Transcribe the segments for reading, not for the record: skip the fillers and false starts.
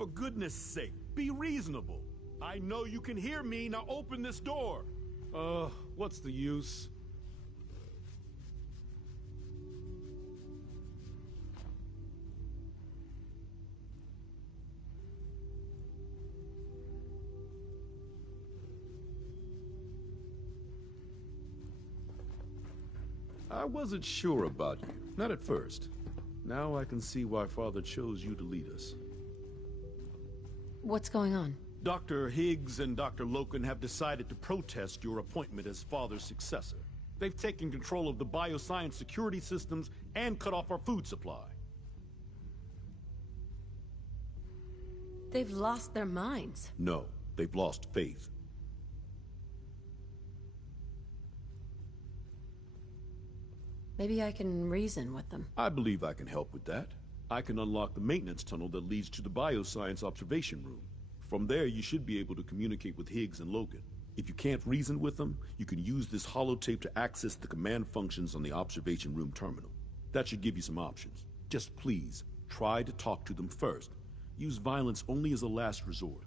For goodness sake, be reasonable. I know you can hear me, now open this door. What's the use? I wasn't sure about you, not at first. Now I can see why Father chose you to lead us. What's going on? Dr. Higgs and Dr. Loken have decided to protest your appointment as Father's successor. They've taken control of the bioscience security systems and cut off our food supply. They've lost their minds. No, they've lost faith. Maybe I can reason with them. I believe I can help with that. I can unlock the maintenance tunnel that leads to the bioscience observation room. From there, you should be able to communicate with Higgs and Logan. If you can't reason with them, you can use this holotape to access the command functions on the observation room terminal. That should give you some options. Just please, try to talk to them first. Use violence only as a last resort.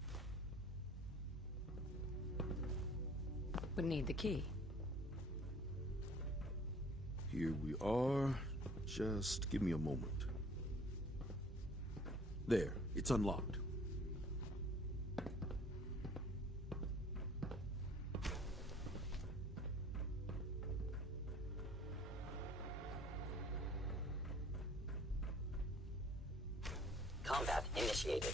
Would need the key. Here we are. Just give me a moment. There, it's unlocked. Combat initiated.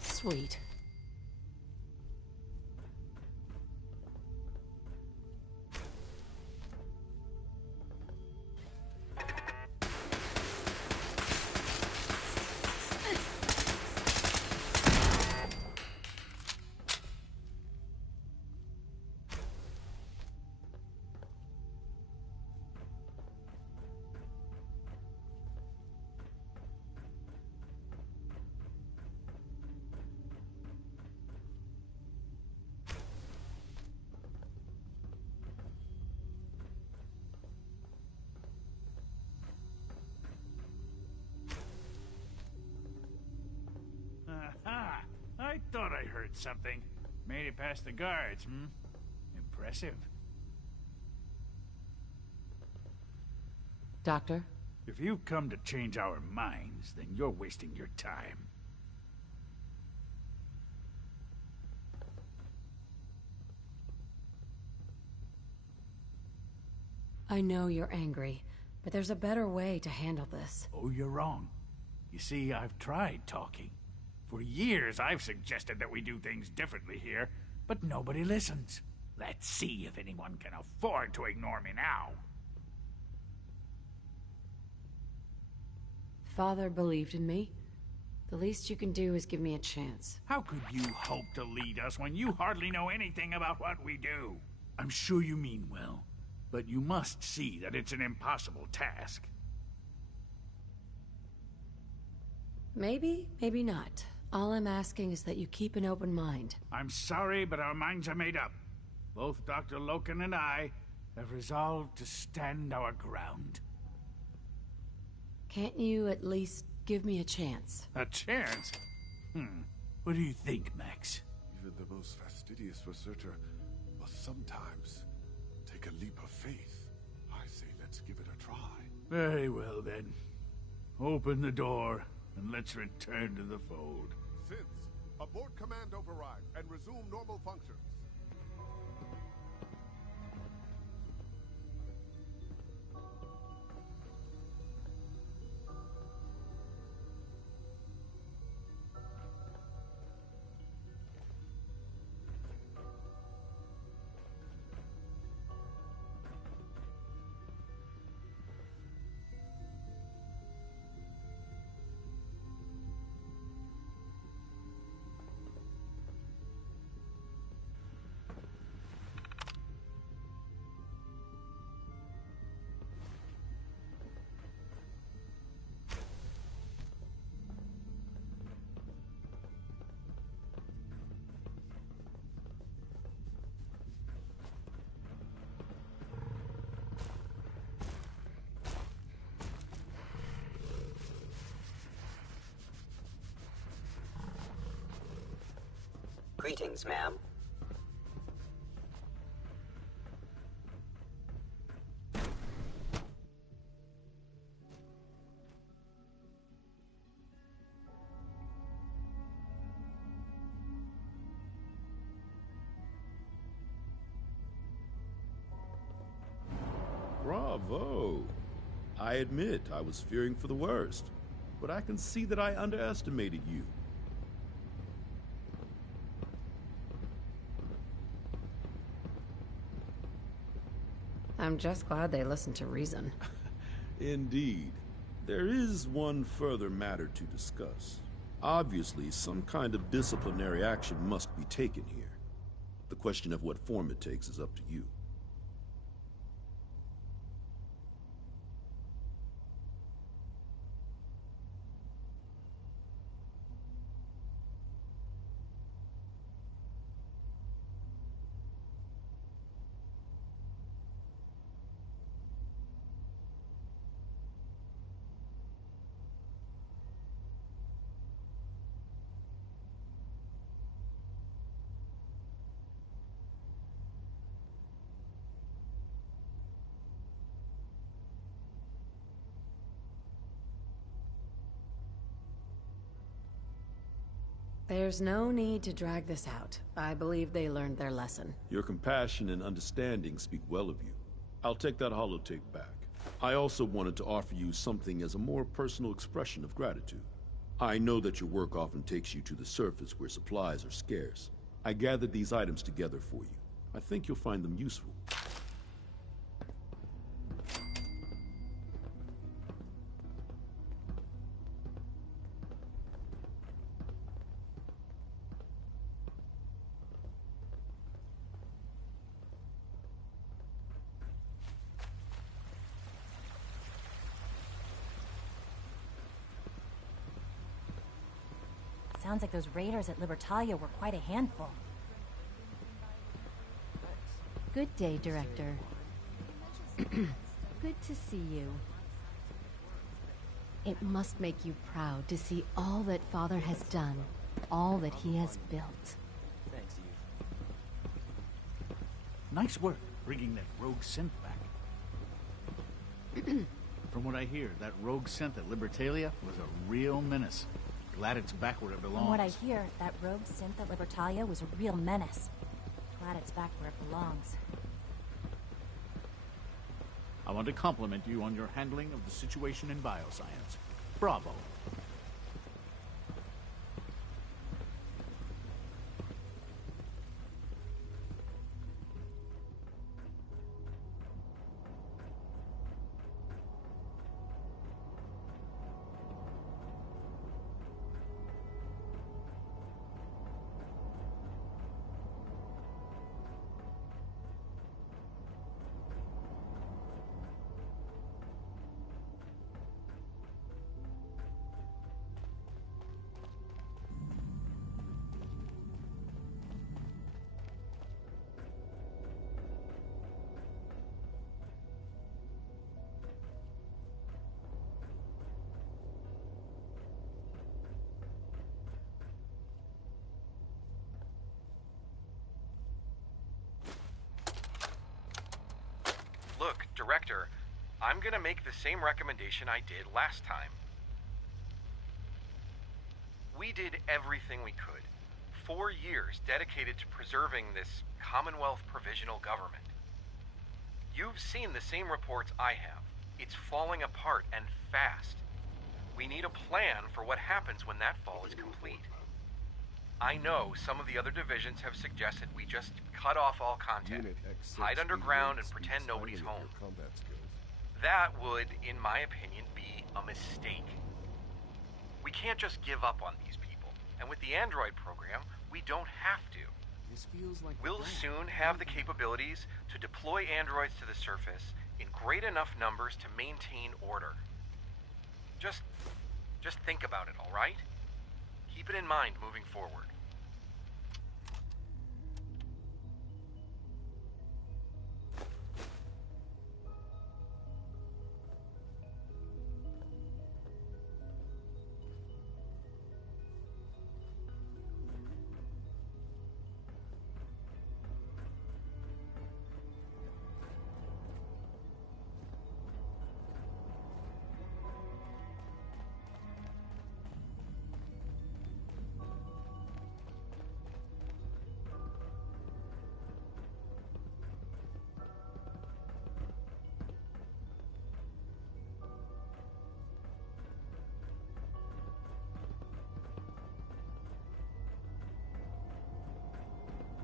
Sweet. Aha! I thought I heard something. Made it past the guards, Impressive. Doctor? If you've come to change our minds, then you're wasting your time. I know you're angry, but there's a better way to handle this. Oh, you're wrong. You see, I've tried talking. For years, I've suggested that we do things differently here, but nobody listens. Let's see if anyone can afford to ignore me now. Father believed in me. The least you can do is give me a chance. How could you hope to lead us when you hardly know anything about what we do? I'm sure you mean well, but you must see that it's an impossible task. Maybe, maybe not. All I'm asking is that you keep an open mind. I'm sorry, but our minds are made up. Both Dr. Loken and I have resolved to stand our ground. Can't you at least give me a chance? A chance? What do you think, Max? Even the most fastidious researcher must sometimes take a leap of faith. I say let's give it a try. Very well, then. Open the door, and let's return to the fold. Synths, abort command override and resume normal functions. Greetings, ma'am. Bravo. I admit I was fearing for the worst, but I can see that I underestimated you. I'm just glad they listened to reason. Indeed. There is one further matter to discuss. Obviously, some kind of disciplinary action must be taken here. The question of what form it takes is up to you. There's no need to drag this out. I believe they learned their lesson. Your compassion and understanding speak well of you. I'll take that holotape back. I also wanted to offer you something as a more personal expression of gratitude. I know that your work often takes you to the surface where supplies are scarce. I gathered these items together for you. I think you'll find them useful. Sounds like those raiders at Libertalia were quite a handful. Good day, Director. Good to see you. It must make you proud to see all that Father has done, all that he has built. Thanks, Eve. Nice work bringing that rogue synth back. From what I hear, that rogue synth at Libertalia was a real menace. Glad it's back where it belongs. From what I hear, that rogue synth at Libertalia was a real menace. Glad it's back where it belongs. I want to compliment you on your handling of the situation in bioscience. Bravo. Look, Director, I'm gonna make the same recommendation I did last time. We did everything we could. 4 years dedicated to preserving this Commonwealth provisional government. You've seen the same reports I have. It's falling apart and fast. We need a plan for what happens when that fall is complete. I know some of the other divisions have suggested we just cut off all contact, hide underground and pretend nobody's home. That would, in my opinion, be a mistake. We can't just give up on these people, and with the android program, we don't have to. We'll soon have the capabilities to deploy androids to the surface in great enough numbers to maintain order. Just think about it, all right? Keep it in mind moving forward.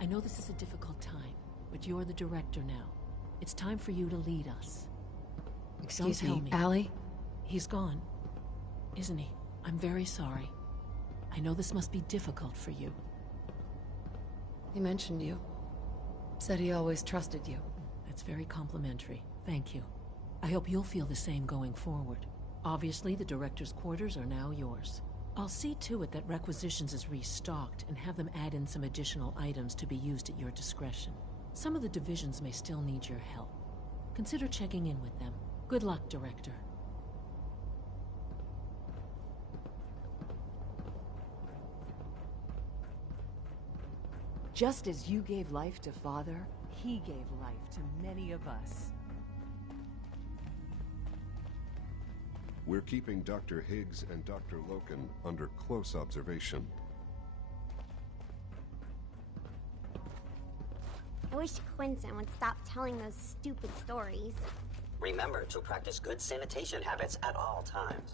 I know this is a difficult time, but you're the director now. It's time for you to lead us. Excuse Don't tell me, me. Allie? He's gone, isn't he? I'm very sorry. I know this must be difficult for you. He mentioned you. Said he always trusted you. That's very complimentary. Thank you. I hope you'll feel the same going forward. Obviously, the director's quarters are now yours. I'll see to it that Requisitions is restocked and have them add in some additional items to be used at your discretion. Some of the divisions may still need your help. Consider checking in with them. Good luck, Director. Just as you gave life to Father, he gave life to many of us. We're keeping Dr. Higgs and Dr. Loken under close observation. I wish Quinton would stop telling those stupid stories. Remember to practice good sanitation habits at all times.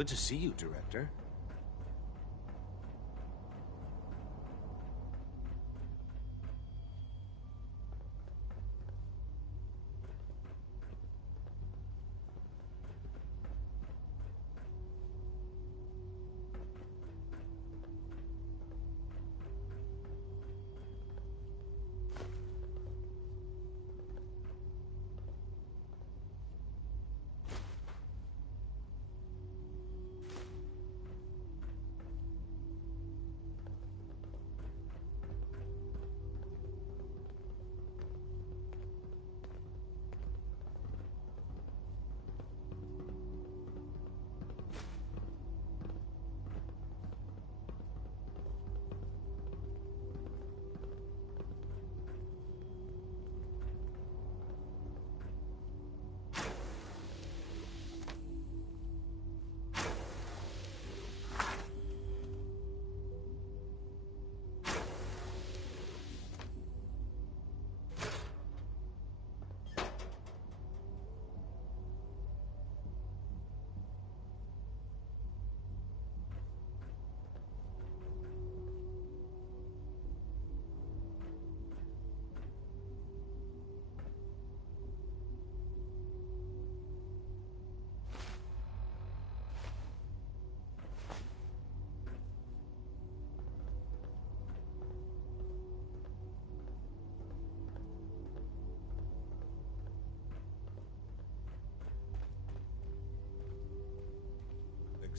Good to see you, Director.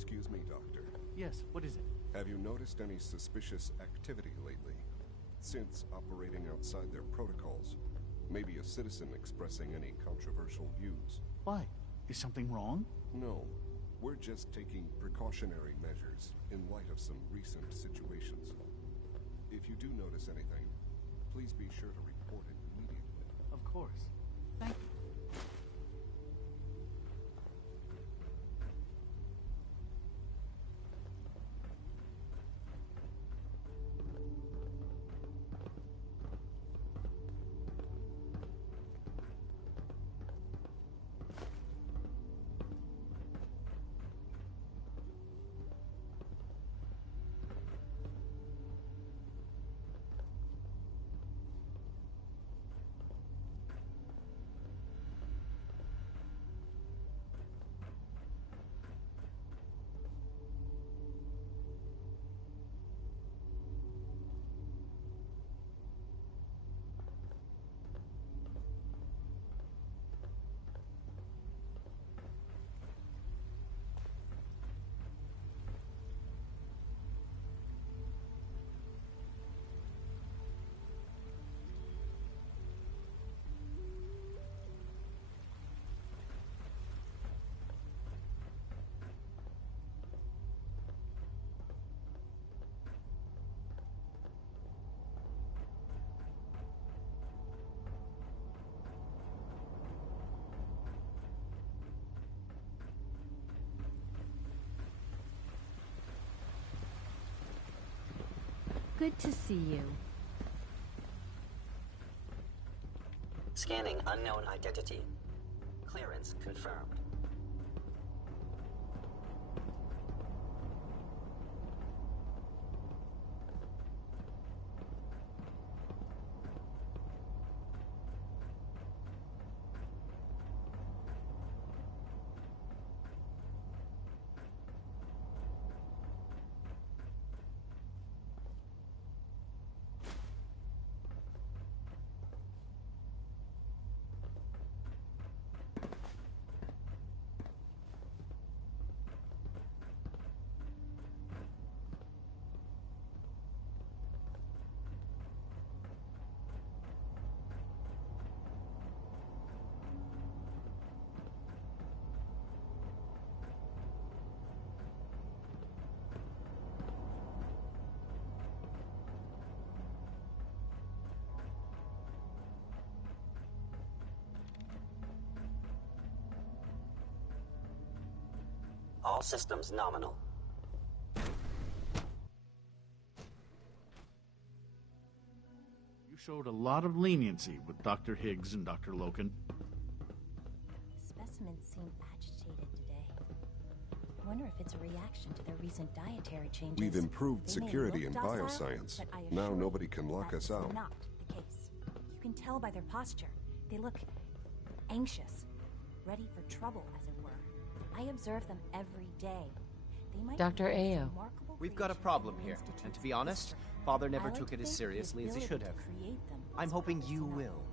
Excuse me, Doctor. Yes, what is it? Have you noticed any suspicious activity lately? Since operating outside their protocols, maybe a citizen expressing any controversial views. Why? Is something wrong? No. We're just taking precautionary measures in light of some recent situations. If you do notice anything, please be sure to report it immediately. Of course. Thank you. Good to see you. Scanning unknown identity. Clearance confirmed. All systems nominal. You showed a lot of leniency with Dr. Higgs and Dr. Loken. Specimens seem agitated today. I wonder if it's a reaction to their recent dietary changes. We've improved They may security look in docile, bioscience. but I Now assure nobody you can lock that us is out. Not the case. You can tell by their posture. They look anxious, ready for trouble, as it were. I observe them every day. They might Dr. be the most Ayo. remarkable We've got a creatures problem in the here, and Institute's to be honest, history. Father never I like took to it as think seriously the as he ability should have. to create them I'm is hoping powerful you enough. will.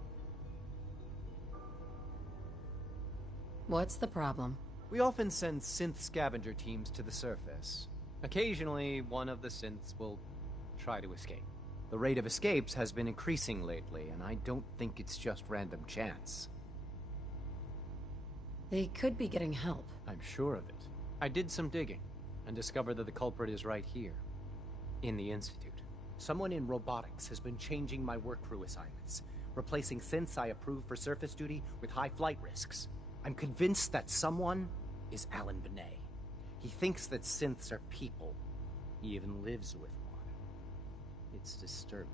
What's the problem? We often send synth scavenger teams to the surface. Occasionally, one of the synths will try to escape. The rate of escapes has been increasing lately, and I don't think it's just random chance. They could be getting help. I'm sure of it. I did some digging, and discovered that the culprit is right here, in the Institute. Someone in robotics has been changing my work crew assignments, replacing synths I approve for surface duty with high flight risks. I'm convinced that someone is Alan Benet. He thinks that synths are people. He even lives with one. It's disturbing.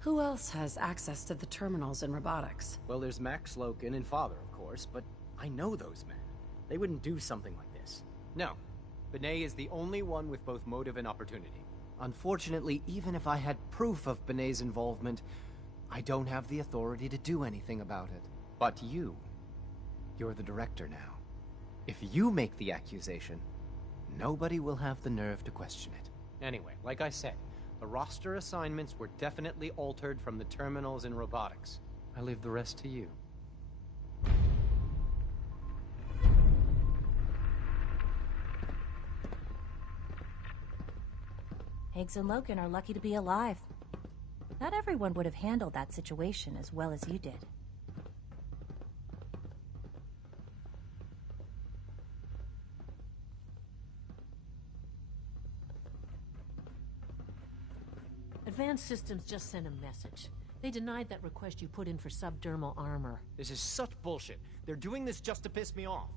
Who else has access to the terminals in robotics? Well, there's Max Loken and Father, of course, but I know those men. They wouldn't do something like this. No. Benet is the only one with both motive and opportunity. Unfortunately, even if I had proof of Benet's involvement, I don't have the authority to do anything about it. But you're the director now. If you make the accusation, nobody will have the nerve to question it. Anyway, like I said, the roster assignments were definitely altered from the terminals in robotics. I leave the rest to you. Higgs and Loken are lucky to be alive. Not everyone would have handled that situation as well as you did. Advanced Systems just sent a message. They denied that request you put in for subdermal armor. This is such bullshit. They're doing this just to piss me off.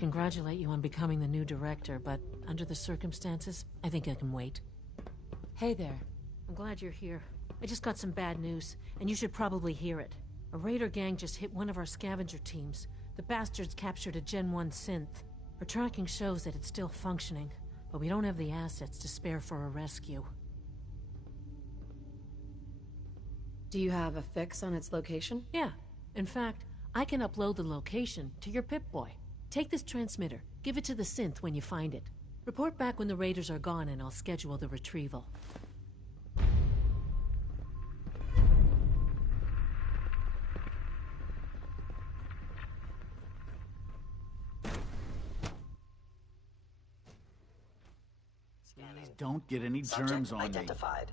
congratulate you on becoming the new director, but under the circumstances, I think I can wait. Hey there. I'm glad you're here. I just got some bad news, and you should probably hear it. A raider gang just hit one of our scavenger teams. The bastards captured a Gen 1 synth. Our tracking shows that it's still functioning, but we don't have the assets to spare for a rescue. Do you have a fix on its location? Yeah. In fact, I can upload the location to your Pip-Boy. Take this transmitter, give it to the synth when you find it. Report back when the raiders are gone and I'll schedule the retrieval. Please don't get any germs on identified.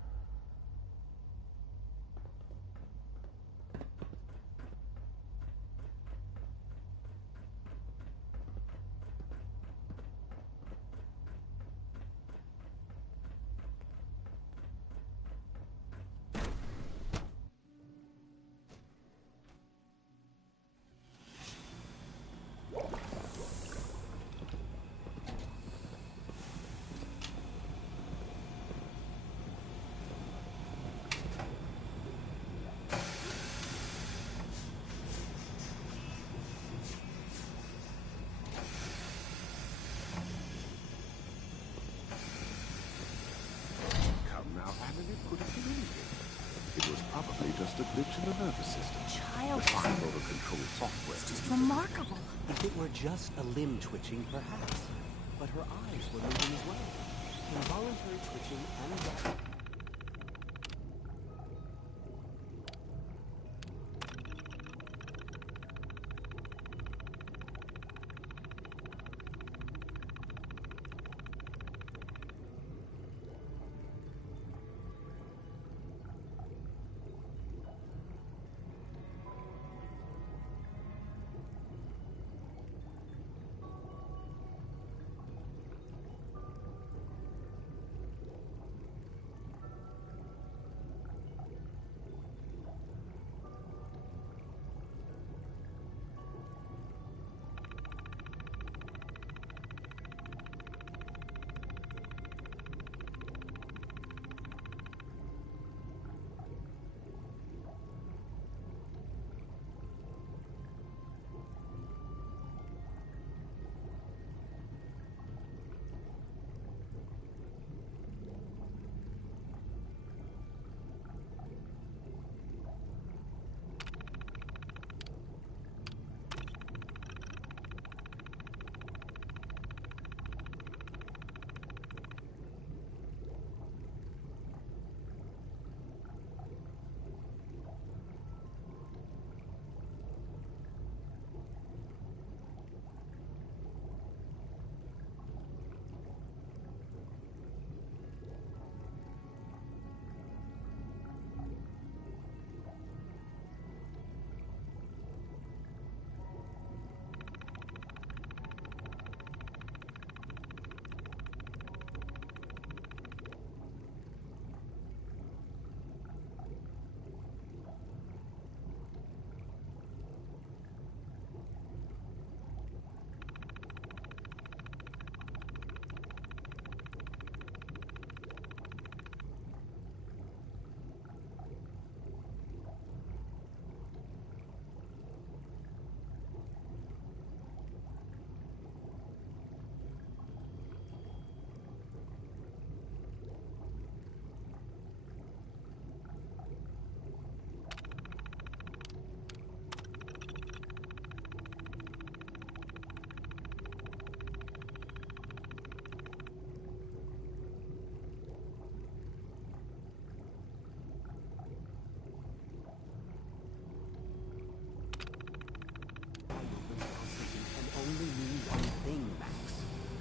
me. Probably just a glitch in the nervous system. Child. The fine motor control software. It's just remarkable. If it were just a limb twitching, perhaps. But her eyes were moving as well. Involuntary twitching and rapid.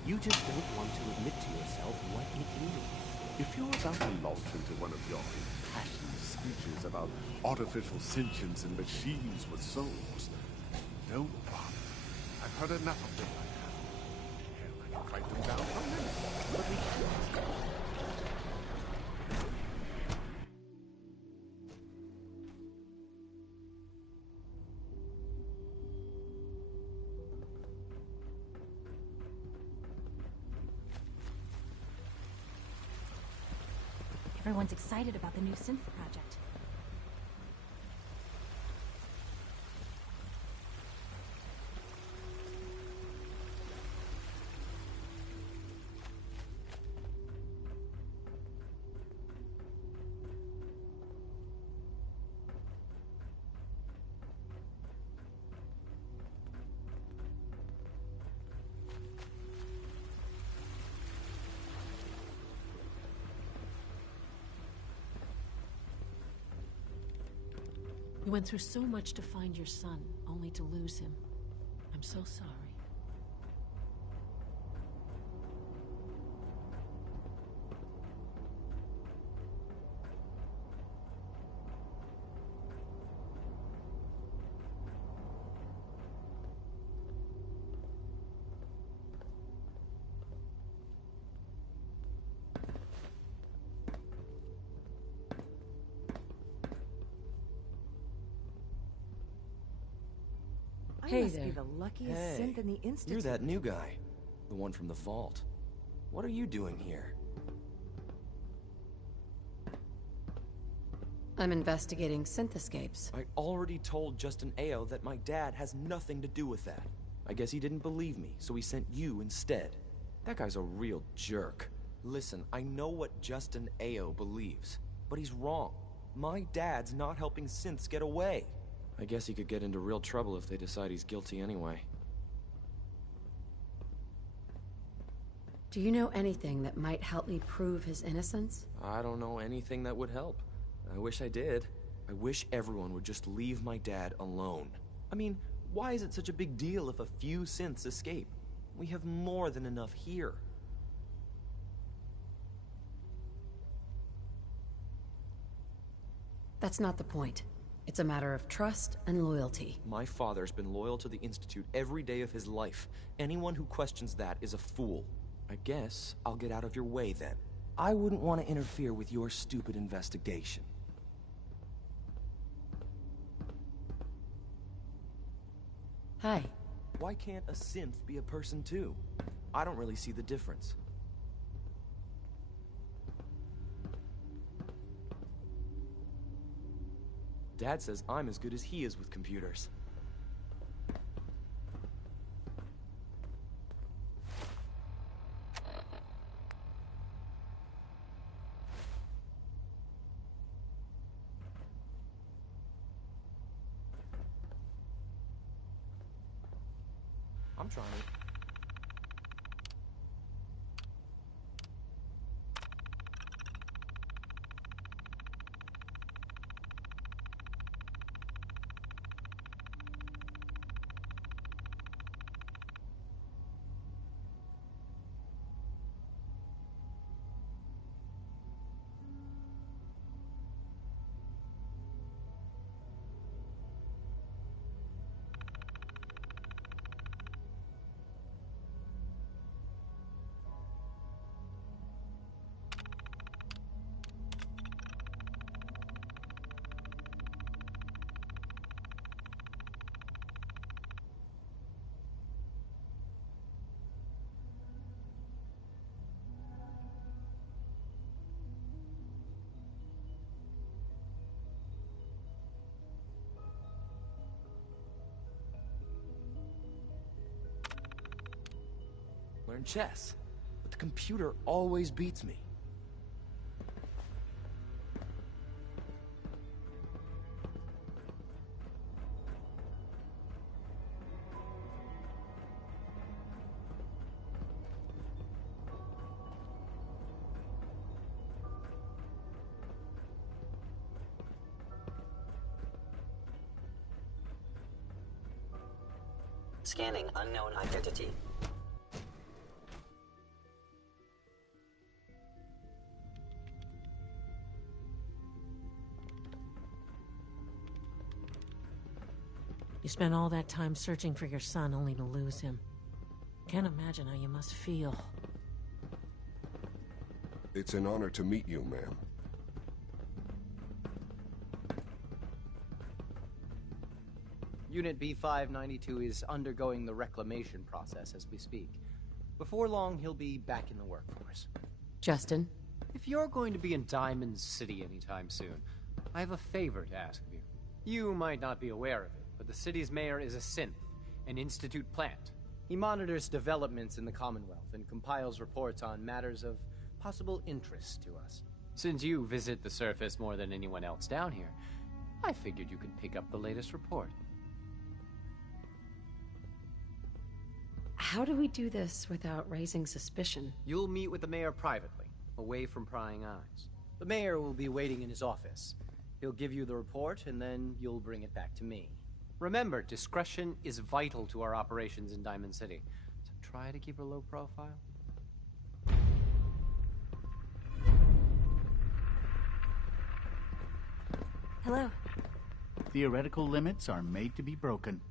You just don't want to admit to yourself what it is. If you're about to launch into one of your impassioned speeches about artificial sentience and machines with souls, don't bother. I've heard enough of them by now. Hell, I can fight them down for a minute. But we can't. Everyone's excited about the new synth project. You went through so much to find your son, only to lose him. I'm so sorry. I must be the luckiest synth in the Institute. You're that new guy. The one from the vault. What are you doing here? I'm investigating synth escapes. I already told Justin Ao that my dad has nothing to do with that. I guess he didn't believe me, so he sent you instead. That guy's a real jerk. Listen, I know what Justin Ao believes, but he's wrong. My dad's not helping synths get away. I guess he could get into real trouble if they decide he's guilty anyway. Do you know anything that might help me prove his innocence? I don't know anything that would help. I wish I did. I wish everyone would just leave my dad alone. I mean, why is it such a big deal if a few synths escape? We have more than enough here. That's not the point. It's a matter of trust and loyalty. My father's been loyal to the Institute every day of his life. Anyone who questions that is a fool. I guess I'll get out of your way then. I wouldn't want to interfere with your stupid investigation. Hi. Why can't a synth be a person too? I don't really see the difference. Dad says I'm as good as he is with computers. I'm trying to... Learn chess, but the computer always beats me. Scanning unknown identity. You spent all that time searching for your son only to lose him. Can't imagine how you must feel. It's an honor to meet you, ma'am. Unit B592 is undergoing the reclamation process as we speak. Before long, he'll be back in the workforce. Justin? If you're going to be in Diamond City anytime soon, I have a favor to ask of you. You might not be aware of it, but the city's mayor is a synth, an Institute plant. He monitors developments in the Commonwealth and compiles reports on matters of possible interest to us. Since you visit the surface more than anyone else down here, I figured you could pick up the latest report. How do we do this without raising suspicion? You'll meet with the mayor privately, away from prying eyes. The mayor will be waiting in his office. He'll give you the report, and then you'll bring it back to me. Remember, discretion is vital to our operations in Diamond City, so try to keep a low profile. Hello. Theoretical limits are made to be broken.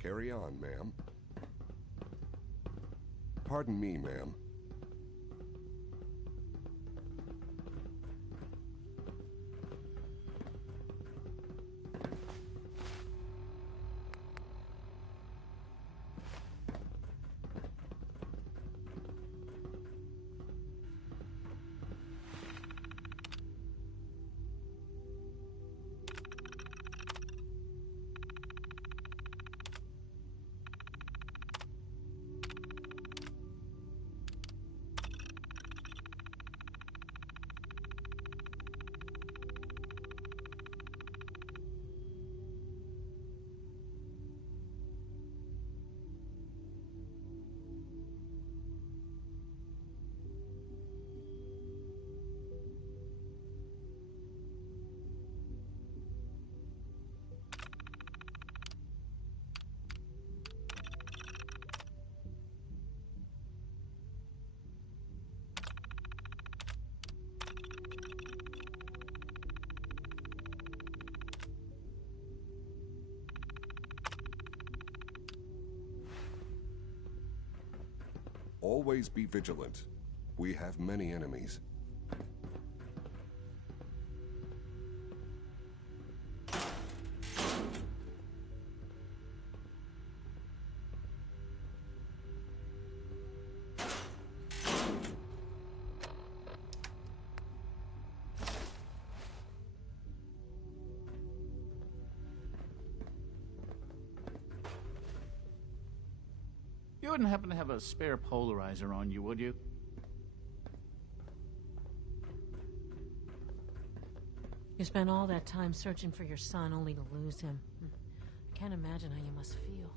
Carry on, ma'am. Pardon me, ma'am. Always be vigilant. We have many enemies. You wouldn't happen to have a spare polarizer on you, would you? You spent all that time searching for your son only to lose him. I can't imagine how you must feel.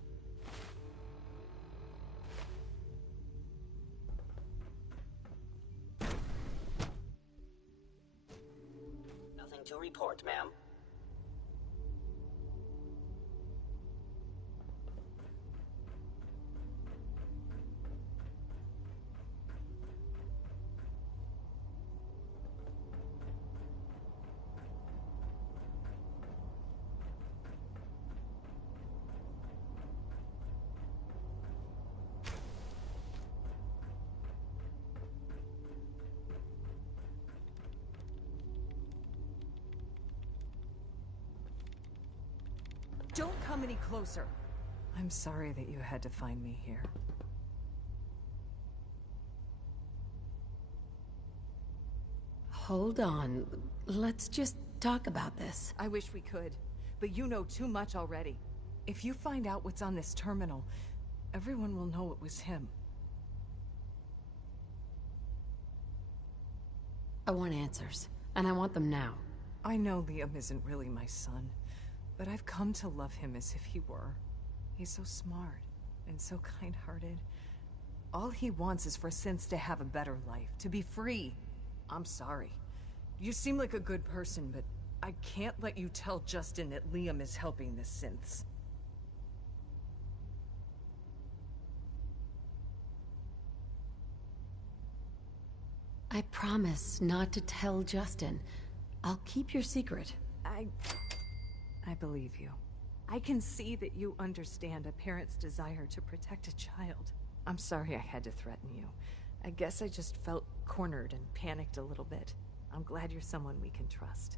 Nothing to report, ma'am. Don't come any closer. I'm sorry that you had to find me here. Hold on. Let's just talk about this. I wish we could, but you know too much already. If you find out what's on this terminal, everyone will know it was him. I want answers, and I want them now. I know Liam isn't really my son, but I've come to love him as if he were. He's so smart and so kind-hearted. All he wants is for Synths to have a better life, to be free. I'm sorry. You seem like a good person, but I can't let you tell Justin that Liam is helping the Synths. I promise not to tell Justin. I'll keep your secret. I believe you. I can see that you understand a parent's desire to protect a child. I'm sorry I had to threaten you. I guess I just felt cornered and panicked a little bit. I'm glad you're someone we can trust.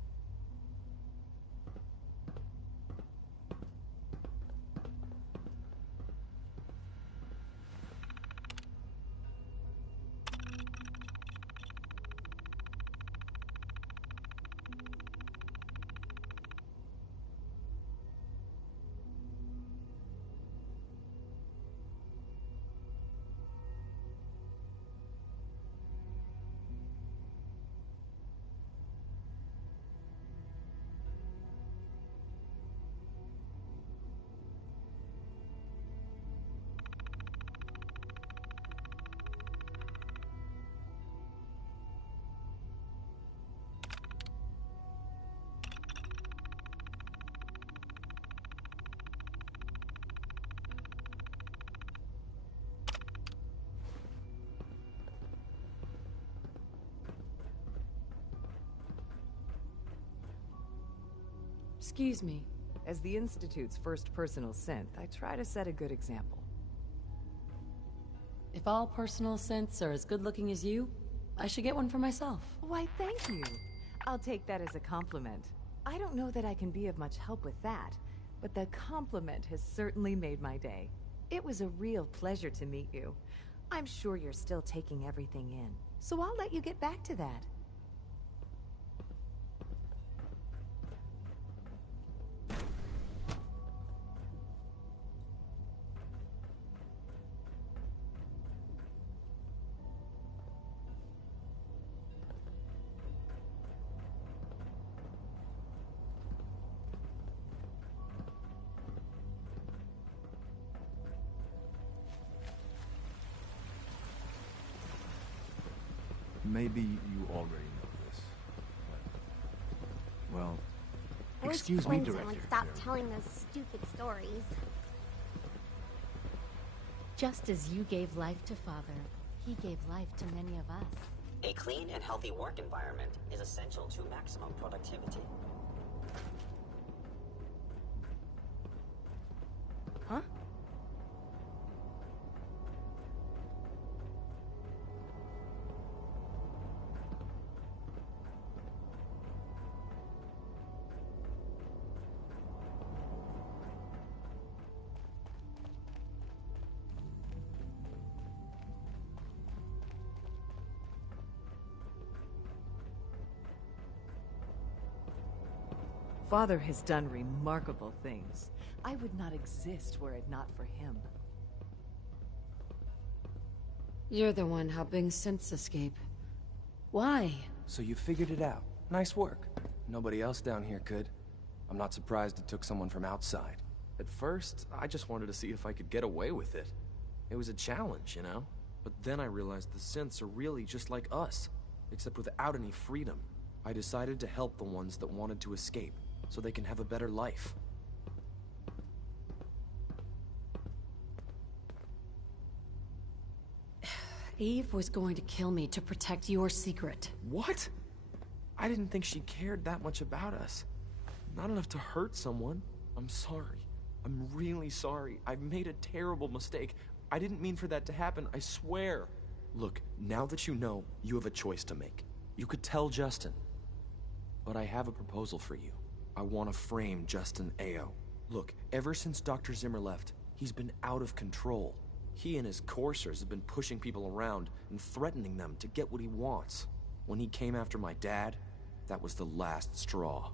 Excuse me. As the Institute's first personal synth, I try to set a good example. If all personal synths are as good looking as you, I should get one for myself. Why, thank you. I'll take that as a compliment. I don't know that I can be of much help with that, but the compliment has certainly made my day. It was a real pleasure to meet you. I'm sure you're still taking everything in, so I'll let you get back to that. Maybe you already know this, but... Well... Excuse me, Director. Would stop telling those stupid stories. Just as you gave life to Father, he gave life to many of us. A clean and healthy work environment is essential to maximum productivity. Huh? Father has done remarkable things. I would not exist were it not for him. You're the one helping synths escape. Why? So you figured it out. Nice work. Nobody else down here could. I'm not surprised it took someone from outside. At first, I just wanted to see if I could get away with it. It was a challenge, you know? But then I realized the synths are really just like us, except without any freedom. I decided to help the ones that wanted to escape, so they can have a better life. Eve was going to kill me to protect your secret. What? I didn't think she cared that much about us. Not enough to hurt someone. I'm sorry. I'm really sorry. I've made a terrible mistake. I didn't mean for that to happen, I swear. Look, now that you know, you have a choice to make. You could tell Justin. But I have a proposal for you. I want to frame Justin Ao. Look, ever since Dr. Zimmer left, he's been out of control. He and his coursers have been pushing people around and threatening them to get what he wants. When he came after my dad, that was the last straw.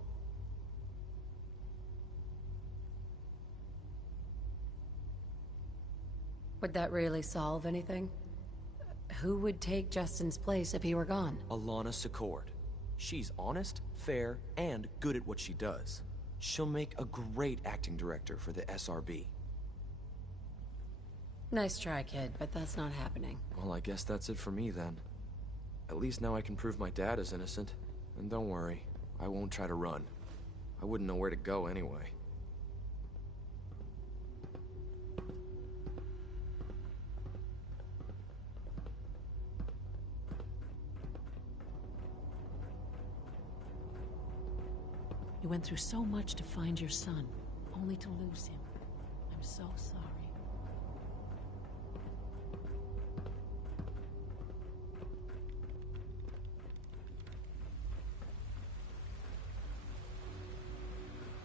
Would that really solve anything? Who would take Justin's place if he were gone? Alana Secord. She's honest, fair, and good at what she does. She'll make a great acting director for the SRB. Nice try, kid, but that's not happening. Well, I guess that's it for me then. At least now I can prove my dad is innocent. And don't worry, I won't try to run. I wouldn't know where to go anyway. You went through so much to find your son, only to lose him. I'm so sorry.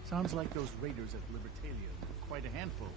Sounds like those raiders at Libertalia were quite a handful.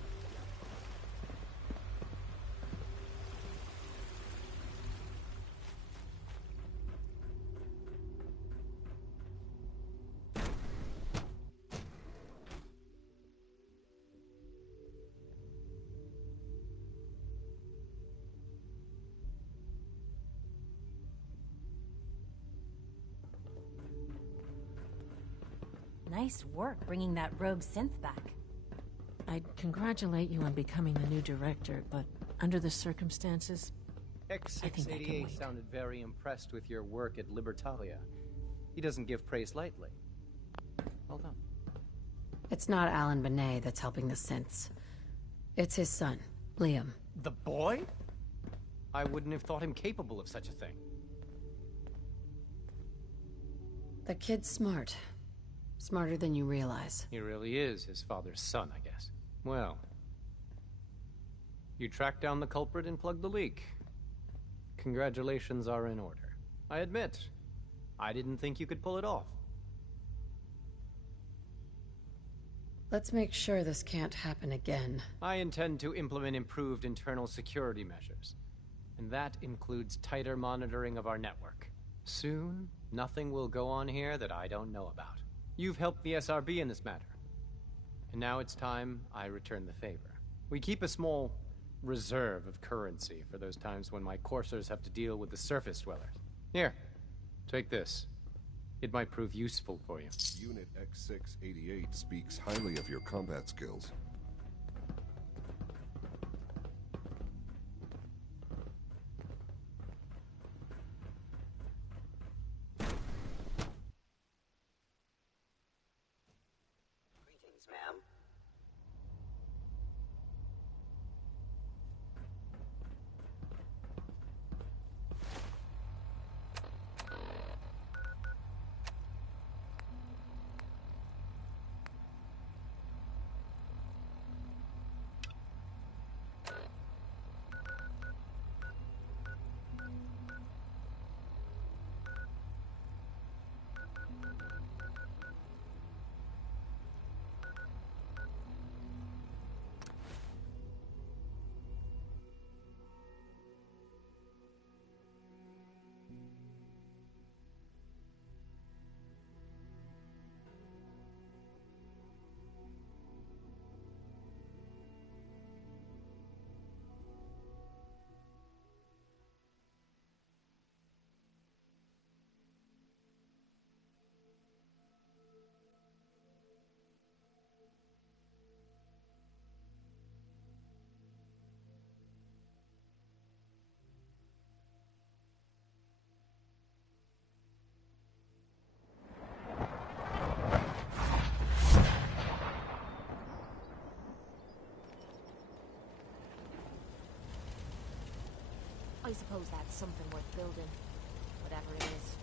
Nice work bringing that rogue synth back. I'd congratulate you on becoming the new director, but under the circumstances, I think I can X-688 wait. sounded very impressed with your work at Libertalia. He doesn't give praise lightly. Well done. It's not Alan Benet that's helping the synths. It's his son, Liam. The boy? I wouldn't have thought him capable of such a thing. The kid's smart. Smarter than you realize. He really is his father's son, I guess. Well, you tracked down the culprit and plugged the leak. Congratulations are in order. I admit, I didn't think you could pull it off. Let's make sure this can't happen again. I intend to implement improved internal security measures, and that includes tighter monitoring of our network. Soon, nothing will go on here that I don't know about. You've helped the SRB in this matter, and now it's time I return the favor. We keep a small reserve of currency for those times when my coursers have to deal with the surface dwellers. Here, take this. It might prove useful for you. Unit X688 speaks highly of your combat skills. Greetings, ma'am. I suppose that's something worth building. Whatever it is.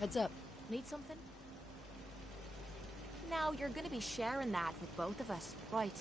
Heads up. Need something? Now, you're gonna be sharing that with both of us, right?